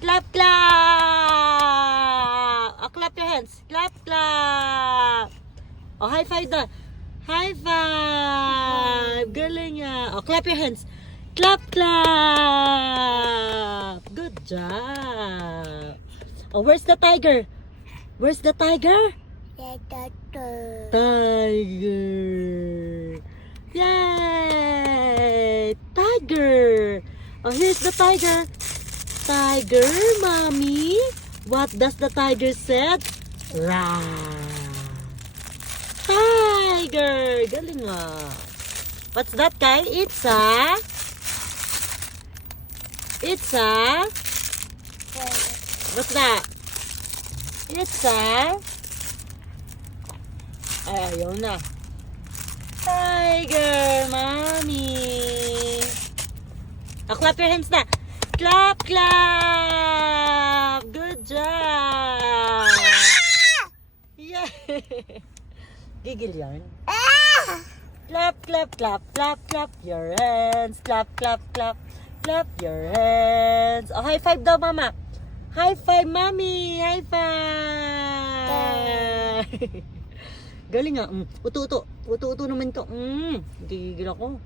Clap, clap! Oh, clap your hands. Clap, clap! Oh, high five daw. High five! Galing ah. Oh, clap your hands. Clap, clap! Good job. Oh, where's the tiger? Where's the tiger? Tiger. Yay! Tiger. Oh, here's the tiger. Tiger, mommy. What does the tiger said? Rah. Tiger. Galing ah. What's that, Kai? It's a what's that? It's a ay, ayaw na. Tiger, mommy. Oh, clap your hands na. Clap, clap. Good job. Yeah. Gigil yarn. Clap, clap, clap, clap, clap your hands. Clap, clap, clap, clap your hands. Oh, high five daw, mama. High five, mommy. High five. Galing nga. Uto-uto. Uto-uto naman to. Gigil ako.